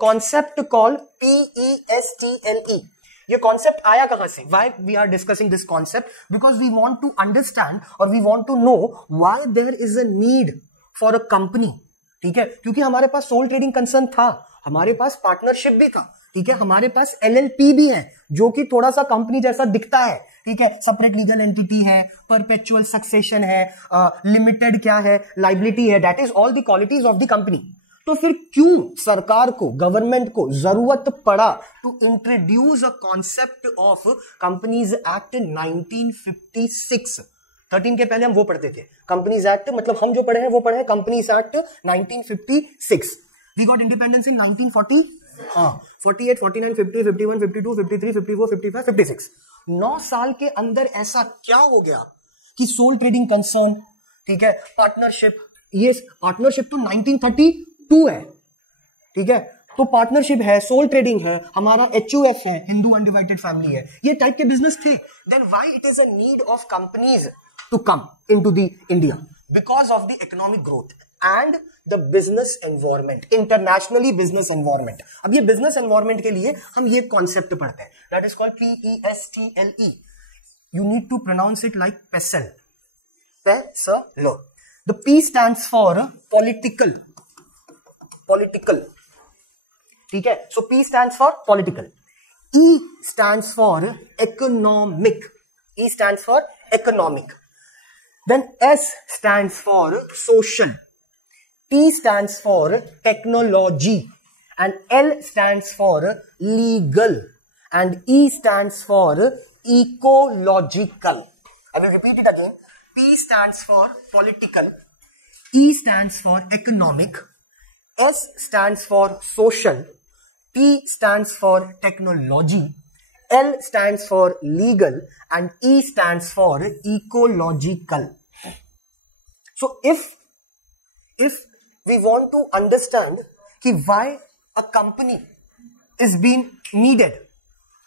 Concept called PESTLE। ये concept आया कहां से? Why we are discussing this concept? Because we want to understand और we want to know why there is a need for a company. ठीक है, क्योंकि हमारे पास सोल ट्रेडिंग कंसर्न था, हमारे पास पार्टनरशिप भी था, ठीक है, हमारे पास LLP भी है जो कि थोड़ा सा कंपनी जैसा दिखता है, ठीक है, सेपरेट लीगल एंटिटी है, परपेचुअल सक्सेशन है, लिमिटेड क्या है, लाइबिलिटी है, that is all the qualities of the company. तो फिर क्यों सरकार को, गवर्नमेंट को जरूरत पड़ा to introduce a concept of companies act 1956? 13 के पहले हम वो पढ़ते थे, कंपनीज एक्ट, मतलब हम जो पढ़े हैं वो पढ़े हैं companies act 1956। We got independence in 1940, 48, 49, 50, 51, 52, 53, 54, 55, 56। 9 साल के अंदर ऐसा क्या हो गया कि सोल ट्रेडिंग कंसर्न, ठीक है, पार्टनरशिप, ये पार्टनरशिप तो 1932 है, ठीक है, तो पार्टनरशिप है, सोल ट्रेडिंग है, हमारा HUF है, हिंदू अनडिवाइडेड फैमिली है, ये टाइप के बिजनेस थे। Then why it is a need of companies to come into the India? Because of the economic growth and the business environment, internationally business environment. अब ये business environment के लिए हम ये कॉन्सेप्ट पढ़ते हैं, that is called PESTLE। You need to pronounce it like pestle, pestle. The P stands for political, political, ठीक है, so P stands for political, E stands for economic, E stands for economic, then S stands for social, T stands for technology, and L stands for legal, and E stands for ecological. I will repeat it again. P stands for political, E stands for economic, S stands for social, T stands for technology, L stands for legal, and E stands for ecological. So if we want to understand कि why a company is being needed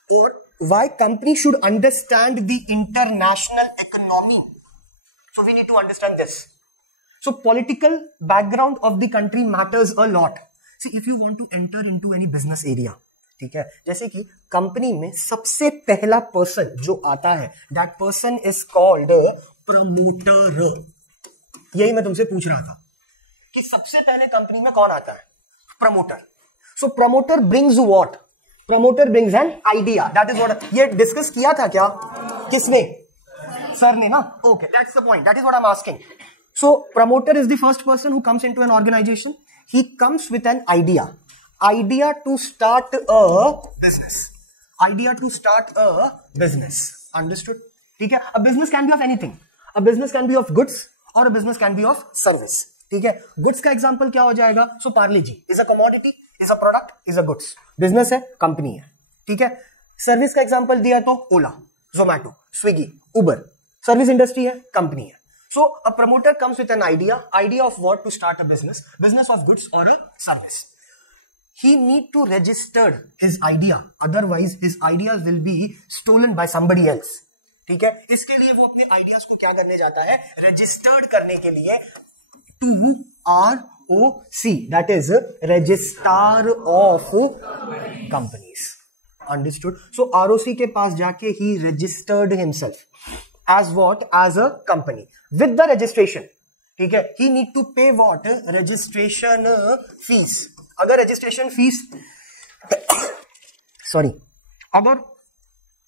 or why company should understand the international economy, so we need to understand this. So political background of the country matters a lot. See, if you want to enter into any business area, ठीक है, जैसे कि company में सबसे पहला person जो आता है, that person is called promoter. यही मैं तुमसे पूछ रहा था कि सबसे पहले कंपनी में कौन आता है? Promoter. So promoter brings what? Promoter brings an idea, that is what. ये डिस्कस किया था क्या? किसने? सर ने ना। Okay, that's the point, that is what I am asking. So promoter is the first person who comes into an organisation. He comes with an idea, idea to start a business, idea to start a business, understood? ठीक है, a business can be of anything, a business can be of goods or a business can be of service, ठीक है। goods का example क्या हो जाएगा? so parle ji is a commodity, is a product, is a goods, business है, company है, ठीक है। सर्विस का एग्जांपल दिया तो ओला, जोमैटो, स्विगी, उबर, सर्विस इंडस्ट्री है, कंपनी है। so a promoter comes with an idea of what to start a business of goods or a service. He need to register his idea, otherwise his ideas will be stolen by somebody else, ठीक है। इसके लिए वो अपने ideas को क्या करने जाता है? रजिस्टर्ड करने के लिए to ROC, that is registrar of companies, understood? So ROC के पास जाके ही registered himself as what? As a company with the registration, ठीक है। He need to pay what? Registration fees. अगर रजिस्ट्रेशन फीस सॉरी, अगर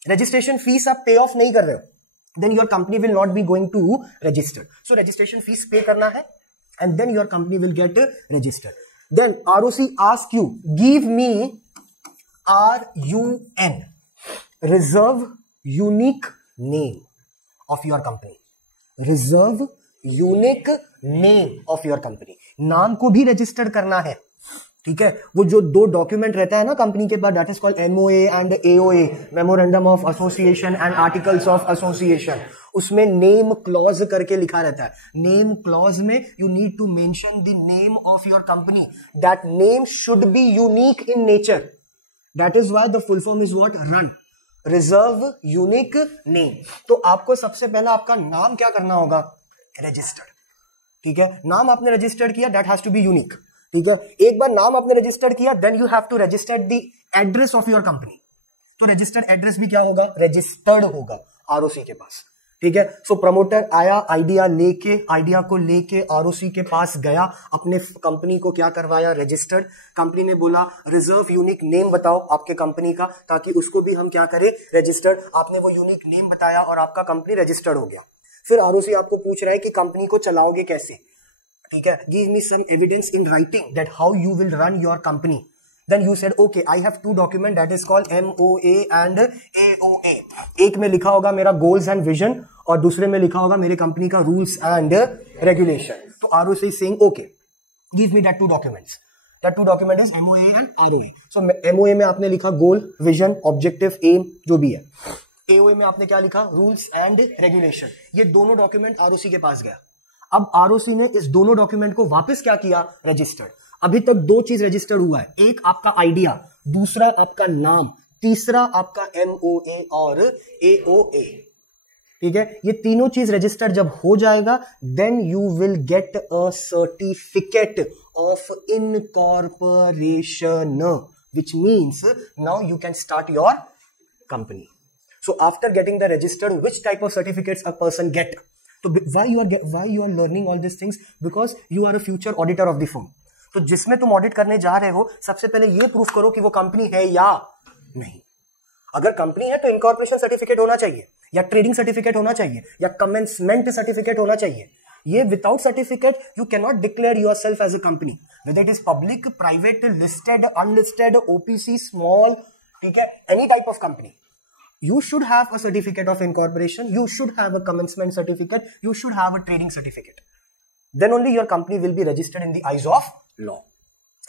रजिस्ट्रेशन फीस आप pay off नहीं कर रहे हो, then your company will not be going to register. So registration fees pay करना है and then your company will get registered. Then ROC ask you, give me RUN, reserve unique name of your company, reserve unique name of your company. नाम को भी registered करना है, ठीक है। वो जो दो डॉक्यूमेंट रहता है ना कंपनी के पास, that is called MOA and AOA, memorandum of association and articles of association, उसमें नेम क्लॉज करके लिखा रहता है। नेम क्लॉज में you need to mention the name of your company, that name should be unique in nature, that is why the full form is what? Run, reserve unique name. तो आपको सबसे पहला आपका नाम क्या करना होगा? रजिस्टर्ड, ठीक है। नाम आपने रजिस्टर्ड किया, that has to be unique. ठीक है, एक बार नाम आपने रजिस्टर्ड किया, then you have to register the address of your company. तो रजिस्टर्ड एड्रेस भी क्या होगा, रजिस्टर्ड होगा आरओसी के पास। ठीक है, सो प्रमोटर आया, आइडिया को लेके आरओसी के पास गया, अपने कंपनी को क्या करवाया, रजिस्टर्ड। कंपनी ने बोला रिजर्व यूनिक नेम बताओ आपके कंपनी का, ताकि उसको भी हम क्या करें, रजिस्टर्ड। आपने वो यूनिक नेम बताया और आपका कंपनी रजिस्टर्ड हो गया। फिर आरओसी आपको पूछ रहा है कि कंपनी को चलाओगे कैसे, ठीक है, give me some evidence in writing that how you will run your company. Then you said, okay, I have two documents that is called MOA and AOA. एक में लिखा होगा मेरा goals and vision और दूसरे में लिखा होगा मेरे कंपनी का rules and regulation. तो ROC is saying, okay, give me that two documents. That two document is MOA and ROA. So MOA में आपने लिखा goal, vision, objective, aim जो भी है। AOA में आपने क्या लिखा, rules and regulation. ये दोनों डॉक्यूमेंट ROC के पास गया। अब ROC ने इस दोनों डॉक्यूमेंट को वापस क्या किया, रजिस्टर्ड। अभी तक दो चीज रजिस्टर्ड हुआ है, एक आपका आइडिया, दूसरा आपका नाम, तीसरा आपका MOA और AOA। ठीक है, ये तीनों चीज रजिस्टर्ड जब हो जाएगा, then you will get a certificate of incorporation, which means now you can start your company. So after getting the registered, which type of certificates a person get? तो why you are learning all these things? Because you are a future auditor of the firm. तो जिसमें तुम audit करने जा रहे हो, सबसे पहले ये प्रूफ करो कि वो कंपनी है या नहीं। अगर कंपनी है तो इनकॉर्पोरेशन सर्टिफिकेट होना चाहिए, या ट्रेडिंग सर्टिफिकेट होना चाहिए, या कमेंसमेंट सर्टिफिकेट होना चाहिए। ये without certificate you can not declare yourself as a company, whether it is public, private, listed, unlisted, OPC, small, ठीक है, any type of company. You should have a certificate of incorporation, you should have a commencement certificate, you should have a trading certificate. Then only your company will be registered in the eyes of law.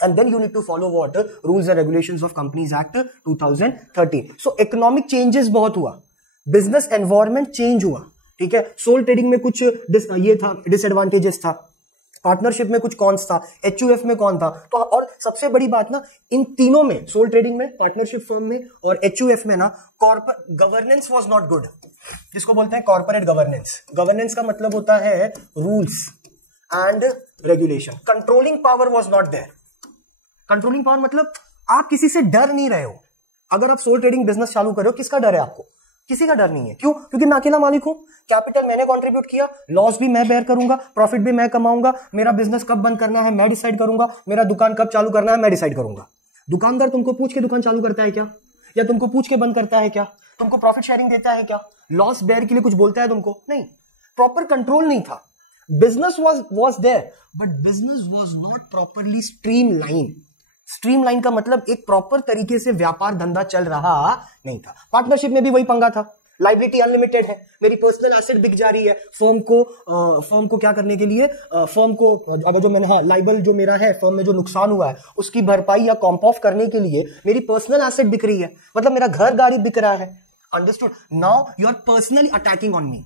And then you need to follow what? Rules and Regulations of Companies Act 2013. So economic changes बहुत हुआ, business environment change हुआ, ठीक है। Soul trading में कुछ ये था, disadvantages था, पार्टनरशिप में कुछ कौन था, HUF में कौन था। तो और सबसे बड़ी बात ना, इन तीनों में, सोल ट्रेडिंग में, पार्टनरशिप फर्म में और HUF में ना, corporate governance was not good, जिसको बोलते हैं कॉर्पोरेट गवर्नेंस। गवर्नेंस का मतलब होता है rules and regulation. Controlling power was not there. Controlling power मतलब आप किसी से डर नहीं रहे हो। अगर आप सोल ट्रेडिंग बिजनेस चालू कर रहे हो, किसका डर है आपको? किसी का डर नहीं है। क्यों? क्योंकि मैं अकेला मालिक हूं, कैपिटल मैंने कंट्रीब्यूट किया, लॉस भी मैं बेयर करूंगा, प्रॉफिट भी मैं कमाऊंगा, मेरा बिजनेस कब बंद करना है मैं डिसाइड करूंगा, मेरा दुकान कब चालू करना है मैं डिसाइड करूंगा। दुकानदार तुमको पूछ के दुकान चालू करता है क्या? या तुमको पूछ के बंद करता है क्या? तुमको प्रॉफिट शेयरिंग देता है क्या? लॉस बेयर के लिए कुछ बोलता है तुमको? नहीं। प्रॉपर कंट्रोल नहीं था। Business was there, but business was not properly streamline. Streamline का मतलब एक प्रॉपर तरीके से व्यापार धंधा चल रहा नहीं था। पार्टनरशिप में भी वही पंगा था, लाइबिलिटी अनलिमिटेड है, मेरी पर्सनल एसेट बिक जा रही है, फर्म को क्या करने के लिए, फर्म को अगर जो मैंने लाइबल जो मेरा है, फर्म में जो नुकसान हुआ है उसकी भरपाई या कॉम्प ऑफ करने के लिए मेरी पर्सनल एसेट बिक रही है, मतलब मेरा घर गाड़ी बिक रहा है। Understood? Now you are personally attacking on me.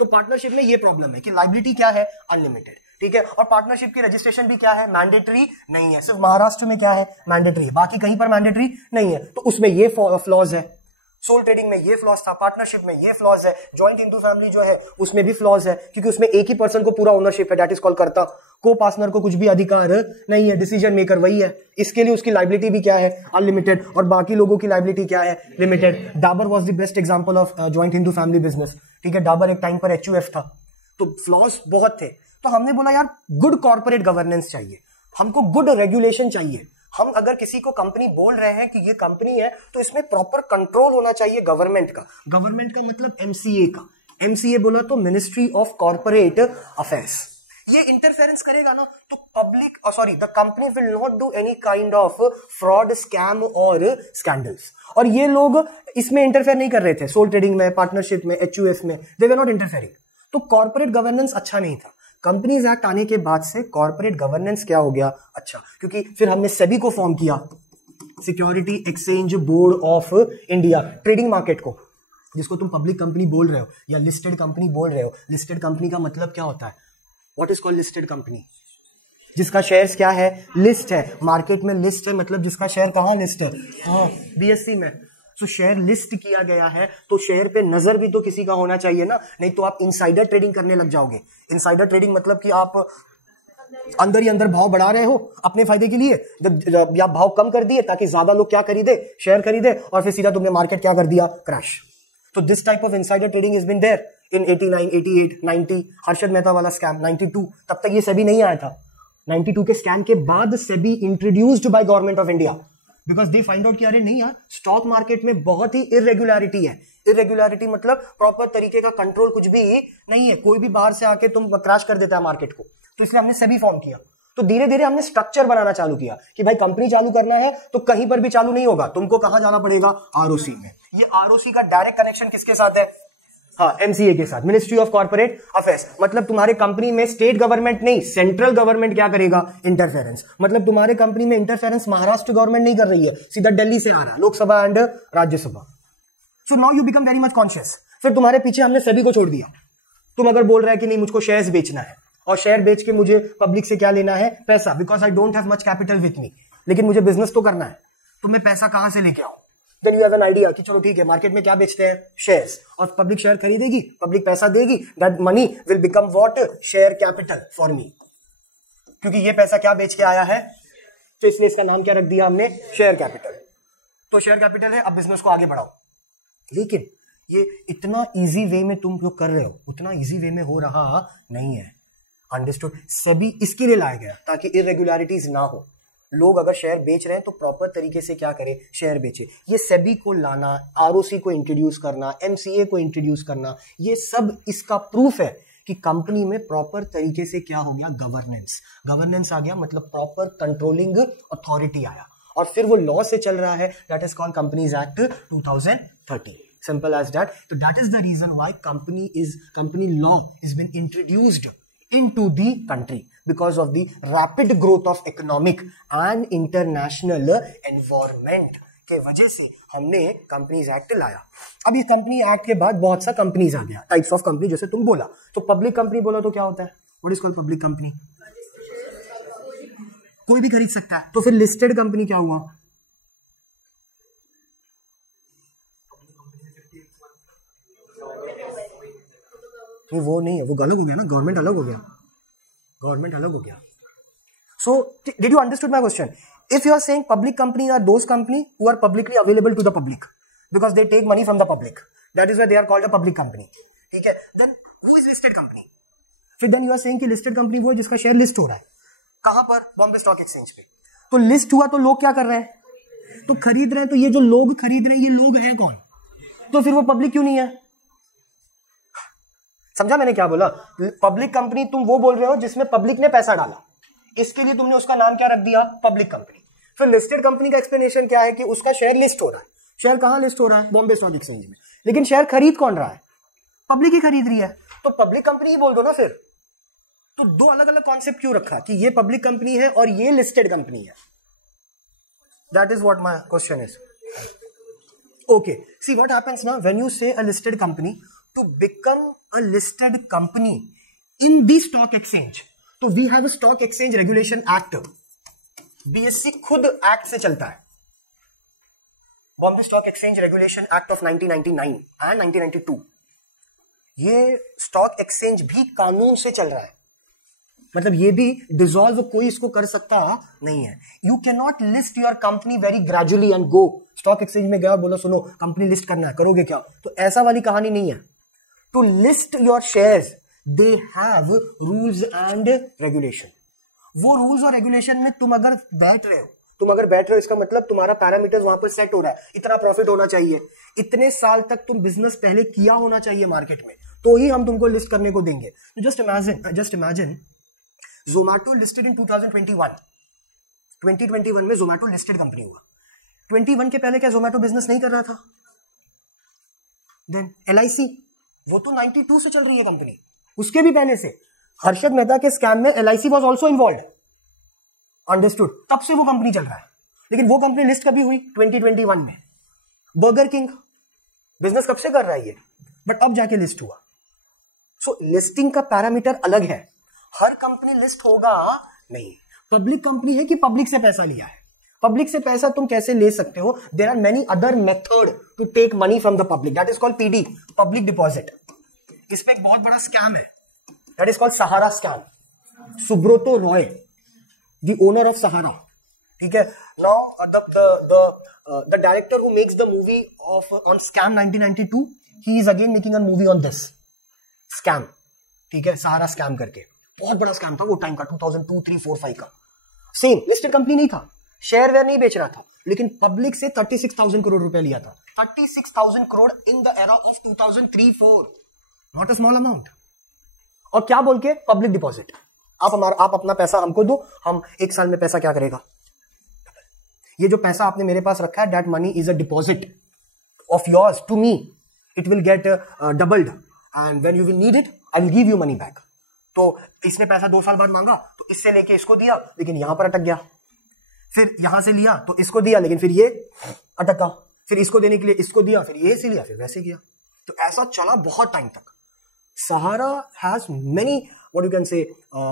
तो पार्टनरशिप में ये प्रॉब्लम है कि लाइबिलिटी क्या है, अनलिमिटेड, ठीक है। और पार्टनरशिप की रजिस्ट्रेशन भी क्या है, मैंडेटरी नहीं है। सिर्फ महाराष्ट्र में क्या है, मैंडेटरी है, बाकी कहीं पर मैंडेटरी नहीं है। तो उसमें ये फ्लॉज है। सोल ट्रेडिंग में ये फ्लॉज था, पार्टनरशिप में ये फ्लॉज है, जॉइंट हिंदू फैमिली जो है उसमें भी फ्लॉज है, क्योंकि उसमें एक ही पर्सन को पूरा ओनरशिप है, दैट इज कॉल्ड कर्ता। को पार्टनर को कुछ भी अधिकार नहीं है, डिसीजन मेकर वही है। इसके लिए उसकी लाइबिलिटी भी क्या है, अनलिमिटेड, और बाकी लोगों की लाइबिलिटी क्या है, limited. Dabur was the best example of joint Hindu family business, ठीक है। डाबर एक टाइम पर HUF था। तो फ्लॉज बहुत थे। तो हमने बोला यार गुड कॉर्पोरेट गवर्नेंस चाहिए, हमको गुड रेगुलेशन चाहिए। हम अगर किसी को कंपनी बोल रहे हैं कि ये कंपनी है, तो इसमें प्रॉपर कंट्रोल होना चाहिए गवर्नमेंट का। गवर्नमेंट का मतलब MCA का। MCA बोला तो मिनिस्ट्री ऑफ कॉर्पोरेट अफेयर्स। ये इंटरफेरेंस करेगा ना तो the company will not do any kind of fraud, scam और स्कैंडल्स। और ये लोग इसमें इंटरफेयर नहीं कर रहे थे, सोल ट्रेडिंग में, पार्टनरशिप में, HUF में, दे वर नॉट इंटरफेयरिंग। तो कॉर्पोरेट गवर्नेंस अच्छा नहीं था। कंपनीज एक्ट आने के बाद से कॉर्पोरेट गवर्नेंस क्या हो गया, अच्छा, क्योंकि फिर हमने सेबी को फॉर्म किया, security exchange board of India. Trading market को, जिसको तुम पब्लिक कंपनी बोल रहे हो या लिस्टेड कंपनी बोल रहे हो, लिस्टेड कंपनी का मतलब क्या होता है, what is called listed company? जिसका शेयर्स क्या है, लिस्ट है, मार्केट में लिस्ट है, मतलब जिसका शेयर कहाँ लिस्ट है, BSE में। तो शेयर लिस्ट किया गया है तो शेयर पे नजर भी तो किसी का होना चाहिए ना, नहीं तो आप इनसाइडर ट्रेडिंग करने लग जाओगे। इनसाइडर ट्रेडिंग मतलब कि आप अंदर ही अंदर भाव बढ़ा रहे हो अपने फायदे के लिए, जब या भाव कम कर दिए ताकि ज्यादा लोग क्या खरीदे, शेयर खरीदे, और फिर सीधा तुमने मार्केट क्या कर दिया, क्रैश। तो this type of insider trading is been there in 89, 88, 90, Harshad Mehta वाला स्कैम 92, तब तक ये सेबी नहीं आया था। 92 के स्कैम के बाद SEBI introduced by government of India, because they find out कि अरे नहीं यार, स्टॉक मार्केट में बहुत ही इरेगुलरिटी है। इरेगुलरिटी मतलब प्रॉपर तरीके का कंट्रोल कुछ भी नहीं है, कोई भी बाहर से आके तुम क्रैश कर देता है मार्केट को। तो इसलिए हमने सेबी फॉर्म किया। तो धीरे धीरे हमने स्ट्रक्चर बनाना चालू किया कि भाई कंपनी चालू करना है तो कहीं पर भी चालू नहीं होगा, तुमको कहां जाना पड़ेगा, आरओसी में। ये आरओसी का डायरेक्ट कनेक्शन किसके साथ है, हाँ, एमसीए के साथ, मिनिस्ट्री ऑफ कॉर्पोरेट अफेयर्स। मतलब तुम्हारे कंपनी में स्टेट गवर्नमेंट नहीं, सेंट्रल गवर्नमेंट क्या करेगा, इंटरफेरेंस। मतलब तुम्हारे कंपनी में इंटरफेरेंस महाराष्ट्र गवर्नमेंट नहीं कर रही है, सीधा दिल्ली से आ रहा है, Lok Sabha and Rajya Sabha. So now you become very much conscious. फिर तुम्हारे पीछे हमने सेबी को छोड़ दिया। तुम अगर बोल रहे हैं कि नहीं मुझको शेयर्स बेचना है, और शेयर बेच के मुझे पब्लिक से क्या लेना है, पैसा, because I don't have much capital with me, लेकिन मुझे बिजनेस तो करना है, तो मैं पैसा कहां से लेके आऊं। Then you have an idea कि चलो ठीक है, मार्केट में क्या बेचते हैं, शेयर्स, और पब्लिक शेयर खरीदेगी, पब्लिक पैसा देगी, that money will become what, share capital for me, क्योंकि ये पैसा क्या बेच के आया है, तो इसलिए इसका नाम क्या रख दिया हमने, शेयर कैपिटल। तो शेयर कैपिटल है, अब बिजनेस को आगे बढ़ाओ। लेकिन ये इतना इजी वे में तुम लोग कर रहे हो, उतना इजी वे में हो रहा नहीं है। अंडरस्टूड। सभी इसके लिए लाया गया ताकि इरेगुलरिटीज ना हो। लोग अगर शेयर बेच रहे हैं तो प्रॉपर तरीके से क्या करें, शेयर बेचे। ये सेबी को लाना, आरओसी को इंट्रोड्यूस करना, एमसीए को इंट्रोड्यूस करना, ये सब इसका प्रूफ है कि कंपनी में प्रॉपर तरीके से क्या हो गया, गवर्नेंस। गवर्नेंस आ गया मतलब प्रॉपर कंट्रोलिंग अथॉरिटी आया, और फिर वो लॉ से चल रहा है, that is called companies act 2013। Simple as that. तो that is the reason why company law is been introduced into the country because of the rapid growth of economic and international environment के वजह से हमने companies act लाया। अब इस company act के बाद बहुत सा कंपनीज आ गया, टाइप्स ऑफ कंपनी, जैसे तुम बोला तो पब्लिक कंपनी बोला तो क्या होता है, what is called public company, कोई भी खरीद सकता है। तो फिर लिस्टेड कंपनी क्या हुआ, वो नहीं है, वो अलग हो गया ना, गवर्नमेंट अलग हो गया, गवर्नमेंट अलग हो गया। So did you understood my question? If you are saying public company are those company who are publicly available to the public because they take money from the public, that is why they are called a public company. ठीक है, then who is listed company? फिर then you are saying कि listed company वो है जिसका share list हो रहा है, कहां पर, बॉम्बे स्टॉक एक्सचेंज पे। तो लिस्ट हुआ तो लोग क्या कर रहे हैं, तो खरीद रहे हैं। तो ये जो लोग खरीद रहे हैं, ये लोग हैं कौन, तो फिर वो पब्लिक क्यों नहीं है? समझा मैंने क्या बोला? पब्लिक कंपनी तुम वो बोल रहे हो जिसमें पब्लिक ने पैसा डाला, इसके लिए तुमने उसका नाम क्या रख दिया, पब्लिक कंपनी। फिर लिस्टेड कंपनी का एक्सप्लेनेशन क्या है कि उसका शेयर लिस्ट हो रहा है। शेयर कहां लिस्ट हो रहा है, बॉम्बे स्टॉक एक्सचेंज में, लेकिन शेयर खरीद कौन रहा है, पब्लिक ही खरीद रही है, तो पब्लिक कंपनी ही बोल दो ना फिर। तो दो अलग अलग कॉन्सेप्ट क्यों रखा कि ये पब्लिक कंपनी है और ये लिस्टेड कंपनी है? That is what my question is. Okay, see what happens now when you say a listed company to become a listed company in the stock exchange, तो we have a stock exchange regulation act, BSC खुद act से चलता है, Bombay stock exchange regulation act of 1999 and 1992। ये stock exchange भी कानून से चल रहा है, मतलब ये भी डिसॉल्व कोई इसको कर सकता नहीं है। You can not list your company very gradually and go stock exchange में गया, बोला सुनो कंपनी लिस्ट करना है, करोगे क्या? तो ऐसा वाली कहानी नहीं है। To list your shares, they have rules and regulation. वो rules और regulation में तुम अगर बैठ रहे हो, इसका मतलब तुम्हारा पैरामीटर्स वहां पर सेट हो रहा है, इतना प्रॉफिट होना चाहिए, इतने साल तक तुम बिजनेस पहले किया होना चाहिए मार्केट में, तो ही हम तुमको लिस्ट करने को देंगे। तो just imagine Zomato listed in 2021. 2021 में Zomato लिस्टेड कंपनी हुआ। 21 के पहले क्या Zomato बिजनेस नहीं कर रहा था? देन LIC, वो तो 92 से चल रही है कंपनी, उसके भी पहले से। हर्षद मेहता के स्कैम में LIC was also involved, understood, तब से वो कंपनी चल रहा है। लेकिन वो कंपनी लिस्ट कभी हुई? 2021 में। बर्गर किंग बिजनेस कब से कर रहा है ये, बट अब जाके लिस्ट हुआ। सो लिस्टिंग का पैरामीटर अलग है, हर कंपनी लिस्ट होगा नहीं। पब्लिक कंपनी है कि पब्लिक से पैसा लिया है, पब्लिक से पैसा तुम कैसे ले सकते हो? There are many other method to take money from the public, that is called PD, public deposit. इस पे एक बहुत बड़ा स्कैम है, that is called Sahara scam. Subroto Roy, the owner of Sahara, ठीक है. Now the director who makes the movie of on scam 1992, he is again making a movie on this scam, ठीक है, सहारा स्कैम करके. बहुत बड़ा स्कैम था वो टाइम का, 2002, 3, 4, 5 का. सेम लिस्टेड कंपनी नहीं था, शेयर वेयर नहीं बेच रहा था, लेकिन पब्लिक से 36,000 करोड़ रुपया लिया था. 36,000 crore in the era of 2003-4, not a small amount. और क्या बोल के? Public deposit. आप अपना पैसा हमको दो, हम 1 साल में पैसा क्या करेगा? ये जो पैसा आपने मेरे पास रखा है, that money is a deposit of yours to me. It will get doubled and when you will need it I will give you money back. तो इसने पैसा 2 साल बाद मांगा, तो इससे लेके इसको दिया, लेकिन यहां पर अटक गया. फिर यहां से लिया तो इसको दिया, लेकिन फिर ये अटका. फिर इसको देने के लिए इसको दिया, फिर ये से लिया, फिर वैसे किया. तो ऐसा चला बहुत टाइम तक. Sahara has many, what you can say,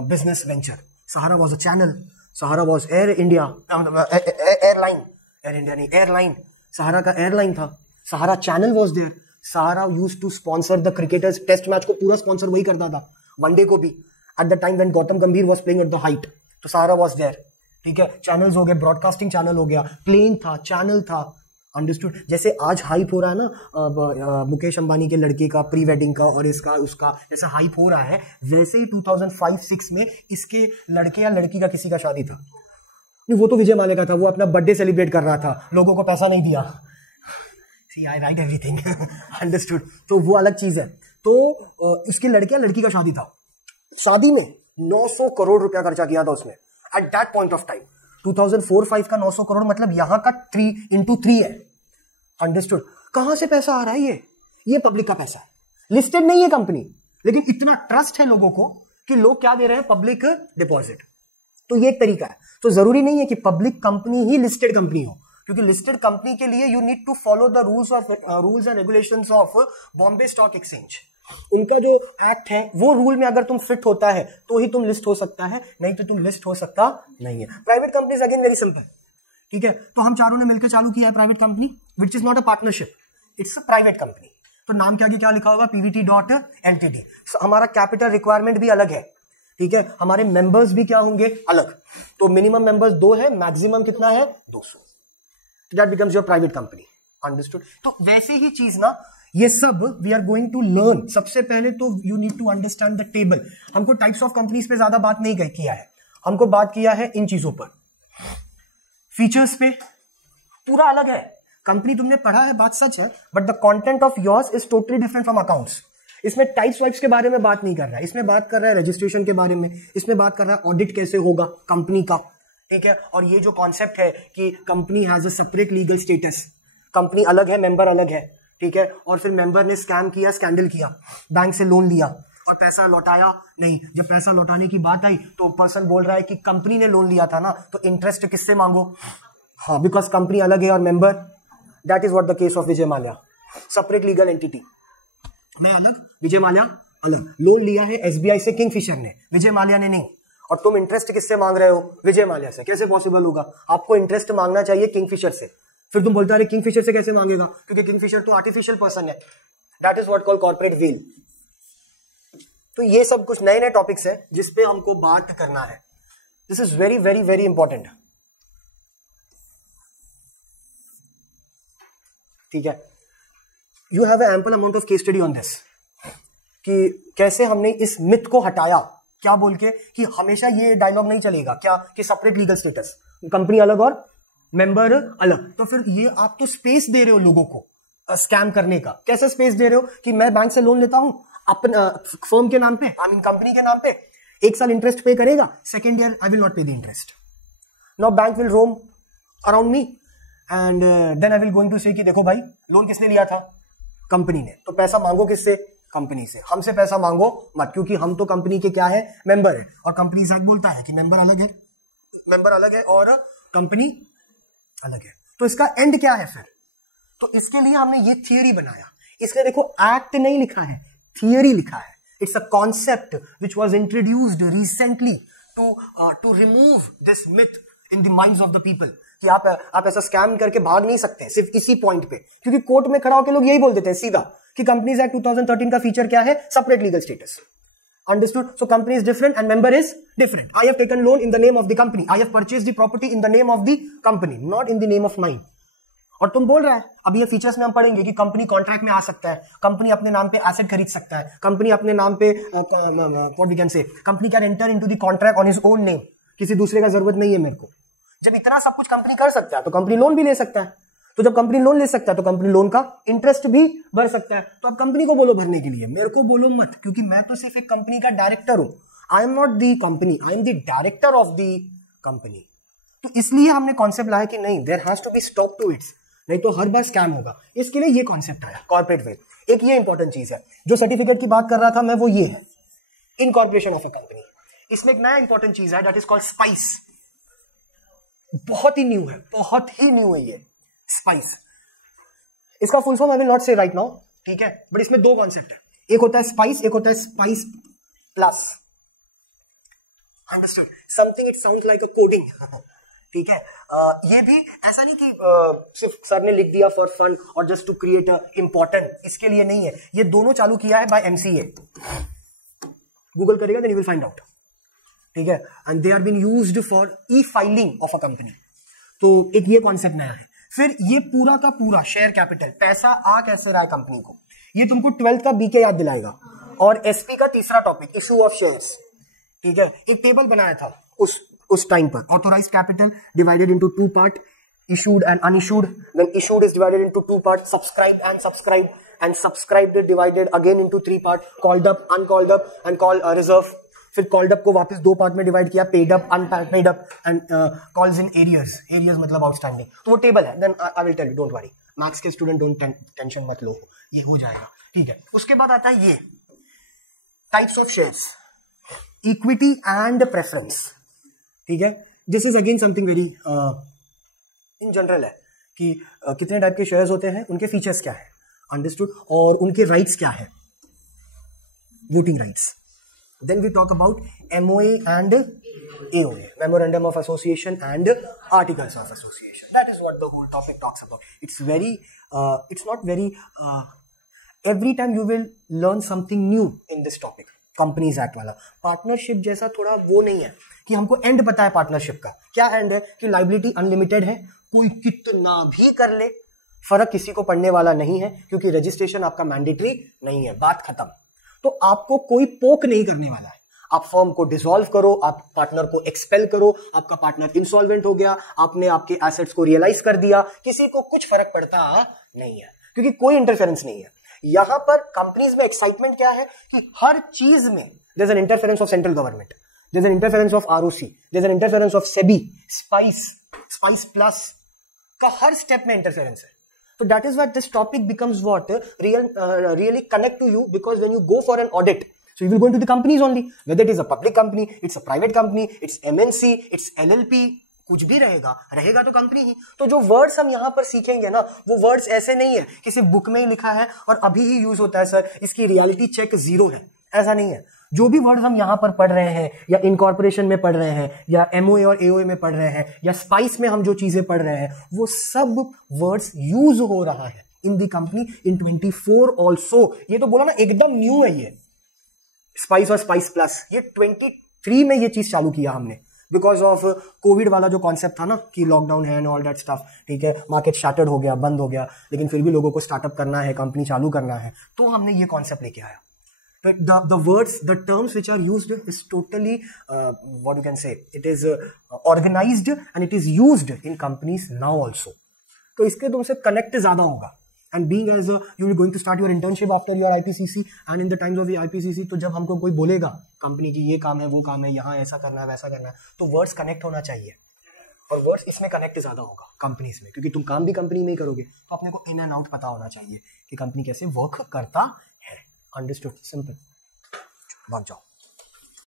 business venture. Sahara was a channel. Sahara was Air India, airline. Air India नहीं, airline. Sahara का airline था. Sahara channel was there. Sahara used to sponsor the cricketers. Test match को पूरा sponsor वही करता था. One day को भी. At the time when Gautam Gambhir was playing at the height, तो Sahara was there. ठीक है. Channels हो गए, broadcasting channel हो गया, plane था, channel था. अंडरस्टूड. जैसे आज हाइप हो रहा है ना मुकेश अंबानी के लड़के का प्री वेडिंग का और इसका उसका, जैसे हाइप हो रहा है, वैसे ही 2005-6 में इसके लड़के या लड़की का किसी का शादी था. नहीं, वो तो विजय माल्या का था, वो अपना बर्थडे सेलिब्रेट कर रहा था, लोगों को पैसा नहीं दिया. सी आई राइट एवरीथिंग. अंडरस्टूड. तो वो अलग चीज है. तो इसके लड़के या लड़की का शादी था. शादी में 900 करोड़ रुपया खर्चा किया था उसने at that point of time. 2004-5 का 900 करोड़ मतलब यहां का 3x3 है. अंडरस्टूड. कहां से पैसा आ रहा है? ये पब्लिक का पैसा है. लिस्टेड नहीं है कंपनी, लेकिन इतना ट्रस्ट है लोगों को कि लोग क्या दे रहे हैं? Public deposit. तो ये एक तरीका है. तो जरूरी नहीं है कि पब्लिक कंपनी ही लिस्टेड कंपनी हो, क्योंकि लिस्टेड कंपनी के लिए you need to follow the rules and regulations of Bombay stock exchange. उनका जो एक्ट है वो रूल में अगर तुम फिट होता है तो ही तुम लिस्ट हो सकता है, नहीं तो तुम लिस्ट हो सकता नहीं है. Private companies again very simple. ठीक है. तो हम चारों ने मिलकर चालू किया है private company, which is not a partnership, it's a private company. तो नाम के आगे क्या लिखा होगा? PVT.LTD. हमारा कैपिटल रिक्वायरमेंट भी अलग है. ठीक है. हमारे मेंबर्स भी क्या होंगे? अलग. तो मिनिमम मेंबर्स 2 है, मैक्सिमम कितना है? 200. That becomes your private company. Understood. तो वैसे ही चीज ना, ये सब we are going to learn. सबसे पहले तो you need to understand the table. हमको टाइप्स ऑफ कंपनीज पे ज्यादा बात नहीं किया है, हमको बात किया है इन चीजों पर. फीचर्स पे पूरा अलग है. कंपनी तुमने पढ़ा है, बात सच है, but the content of yours is totally different from accounts. इसमें टाइप्स वाइप्स के बारे में बात नहीं कर रहा है, इसमें बात कर रहा है रजिस्ट्रेशन के बारे में, इसमें बात कर रहा है ऑडिट कैसे होगा कंपनी का. ठीक है. और ये जो कॉन्सेप्ट है कि company has a separate legal status, company अलग है, मेंबर अलग है. ठीक है. और फिर मेंबर ने स्कैम किया, स्कैंडल किया, बैंक से लोन लिया और पैसा लौटाया नहीं. जब पैसा लौटाने की बात आई तो पर्सन बोल रहा है कि कंपनी ने लोन लिया था ना, तो इंटरेस्ट किससे मांगो? हाँ, बिकॉज कंपनी अलग है और member. That is what the case of Vijay Mallya. Separate legal entity. मैं अलग, विजय माल्या अलग. लोन लिया है SBI से किंगफिशर ने, विजय माल्या ने नहीं. और तुम इंटरेस्ट किससे मांग रहे हो? विजय माल्या से. कैसे पॉसिबल होगा? आपको इंटरेस्ट मांगना चाहिए किंगफिशर से. फिर तुम बोलते अरे किंगफिशर से कैसे मांगेगा? क्योंकि किंगफिशर तो आर्टिफिशियल पर्सन है. That is what called corporate veil. तो ये सब कुछ नए नए टॉपिक्स है जिसपे हमको बात करना है. This is very very very important. ठीक है. You have ample amount of case study on this, कि कैसे हमने इस मिथ को हटाया. क्या बोल के कि हमेशा ये डायलॉग नहीं चलेगा क्या कि सेपरेट लीगल स्टेटस, कंपनी अलग और मेंबर अलग. तो फिर ये आप तो स्पेस दे रहे हो लोगों को स्कैम करने का. कैसे स्पेस दे रहे हो? कि मैं बैंक से लोन लेता हूं अपने फर्म के नाम पे, आई मीन कंपनी के नाम पे, 1 साल इंटरेस्ट पे करेगा, second year I will not pay the interest. Now bank will roam around me and then I will going to say कि देखो भाई, लोन किसने लिया था? कंपनी ने. तो पैसा मांगो किससे? कंपनी से. हमसे पैसा मांगो मत, क्योंकि हम तो कंपनी के क्या है? मेंबर है. और कंपनी एक्ट बोलता है कि मेंबर अलग है और कंपनी अलग है. तो इसका एंड क्या है फिर? तो इसके लिए हमने ये थियरी बनाया. इसमें देखो एक्ट नहीं लिखा है, थियरी लिखा है. It's a concept which was introduced recently to remove this myth in the minds of the people, कि आप ऐसा स्कैम करके भाग नहीं सकते सिर्फ इसी पॉइंट पे. क्योंकि कोर्ट में खड़ा होकर लोग यही बोल देते हैं सीधा कि कंपनीज एक्ट 2013 का फीचर क्या है? Separate legal status. Understood? So company is different and member is different. I have taken loan in the name of the company. I have purchased the property in the name of the company, not in the name of mine. और तुम बोल रहा है, अभी ये features में हम पढ़ेंगे कि कंपनी कॉन्ट्रैक्ट में आ सकता है, कंपनी अपने नाम पे एसेट खरीद सकता है, कंपनी अपने नाम पे what we can say, company can enter into the contract on his own name, किसी दूसरे का जरूरत नहीं है मेरे को। जब इतना सब कुछ कंपनी कर सकता है तो कंपनी लोन भी ले सकता है, तो जब कंपनी लोन ले सकता है तो कंपनी लोन का इंटरेस्ट भी भर सकता है। तो अब कंपनी को बोलो भरने के लिए, मेरे को बोलो मत, क्योंकि मैं तो सिर्फ एक कंपनी का डायरेक्टर हूं। I am not the company, I am the director of the company. तो इसलिए हमने कॉन्सेप्ट लाया कि नहीं, there has to be stop to its, नहीं तो हर बार स्कैम होगा। इसके लिए ये कॉन्सेप्ट आया कॉर्पोरेट वेल्थ। एक ये इंपॉर्टेंट चीज है, जो सर्टिफिकेट की बात कर रहा था मैं, वो ये है इनकॉर्पोरेशन ऑफ अ कंपनी। इसमें एक नया इंपॉर्टेंट चीज है, दैट इज कॉल्ड स्पाइस। बहुत ही न्यू है, बहुत ही न्यू है ये स्पाइस। इसका full form I will not से राइट नाउ, ठीक है, बट इसमें दो कॉन्सेप्ट है, एक होता है स्पाइस, एक होता है spice plus. Understood? Something it sounds like a coding, ठीक है। ये भी ऐसा नहीं कि सिर्फ सर ने लिख दिया फॉर फन और जस्ट टू क्रिएट इंपॉर्टेंट, इसके लिए नहीं है। ये दोनों चालू किया है बाय एमसीए, गूगल करेगा then you will find out, ठीक है। And they are been used for e filing of a company. तो एक ये कॉन्सेप्ट नया है। फिर ये पूरा का पूरा शेयर कैपिटल, पैसा आ कैसे रहा है कंपनी को, ये तुमको 12th का बीके याद दिलाएगा। और एसपी का तीसरा टॉपिक इशू ऑफ शेयर्स, ठीक है। एक टेबल बनाया था उस टाइम पर, authorised capital divided into 2 part, issued and unissued, then issued is divided into 2 parts, subscribed and subscribed divided again into 3 parts, called up, uncalled up and call reserve। फिर called up को वापस 2 part में divide किया, paid up, unpaid up and calls in arrears, arrears मतलब outstanding. तो वो table है, then I will tell you, don't worry, maths के स्टूडेंट डोंट टेंशन मत लो, ये हो जाएगा, ठीक है। उसके बाद आता है ये types of shares, equity and preference, ठीक है। This is again something very in general है कि कितने टाइप के शेयर्स होते हैं, उनके फीचर्स क्या है, अंडरस्टूड, और उनके राइट्स क्या है, voting rights. Then we talk about MOA and AOA, Memorandum of Association and Articles of Association. That is what the whole topic talks about. It's very, it's not very, every time you will learn something new in this topic. Companies Act वाला partnership जैसा थोड़ा वो नहीं है कि हमको and पता है पार्टनरशिप का। क्या एंड है कि लाइबिलिटी अनलिमिटेड है, कोई कितना भी कर ले, फर्क किसी को पड़ने वाला नहीं है, क्योंकि रजिस्ट्रेशन आपका मैंडेटरी नहीं है, बात खत्म। तो आपको कोई पोक नहीं करने वाला है। आप फर्म को डिसॉल्व करो, आप पार्टनर को एक्सपेल करो, आपका पार्टनर इंसॉल्वेंट हो गया, आपने आपके एसेट्स को रियलाइज कर दिया, किसी को कुछ फर्क पड़ता नहीं है, क्योंकि कोई इंटरफेरेंस नहीं है। यहां पर कंपनीज में एक्साइटमेंट क्या है कि हर चीज में there is an interference of central government, there is an interference of ROC, there is an interference of SEBI, spice plus का हर स्टेप में इंटरफेरेंस है। So that is why this topic becomes what really connect to you, because when you go for an audit, so you will go into the companies only, whether it is a public company, it's a private company, it's MNC, it's LLP, कुछ भी रहेगा तो company ही। तो जो words हम यहाँ पर सीखेंगे ना, वो वर्ड्स ऐसे नहीं है किसी बुक में ही लिखा है और अभी ही यूज होता है सर, इसकी रियलिटी चेक 0 है, ऐसा नहीं है। जो भी वर्ड्स हम यहां पर पढ़ रहे हैं, या इनकॉर्पोरेशन में पढ़ रहे हैं, या एमओए और एओए में पढ़ रहे हैं, या स्पाइस में हम जो चीजें पढ़ रहे हैं, वो सब वर्ड्स यूज हो रहा है in the company in 24 also. ये तो बोला ना एकदम न्यू है ये स्पाइस और स्पाइस प्लस, ये 23 में ये चीज चालू किया हमने, बिकॉज ऑफ कोविड वाला जो कॉन्सेप्ट था ना कि लॉकडाउन है एंड ऑल दैट स्टफ, ठीक है, मार्केट शटर्ड हो गया, बंद हो गया, लेकिन फिर भी लोगों को स्टार्टअप करना है, कंपनी चालू करना है, तो हमने ये कॉन्सेप्ट लेके आया। But the words, the terms which are used is totally, what you can say, it is organized and it is used in companies now also. तो इसके तुमसे connect ज़्यादा होगा। And being as you will going to start your internship after your IPCC and in the times of the IPCC, तो जब हमको कोई बोलेगा कंपनी की ये काम है, वो काम है, यहाँ ऐसा करना है, वैसा करना है, तो वर्ड्स कनेक्ट होना चाहिए, और वर्ड्स इसमें कनेक्ट ज़्यादा होगा कंपनीज में, क्योंकि तुम काम भी कंपनी में ही करोगे, तो अपने को इन एंड आउट पता होना चाहिए कि कंपनी कैसे वर्क करता है। अंडरस्टूड? सिंपल, भाग जाओ।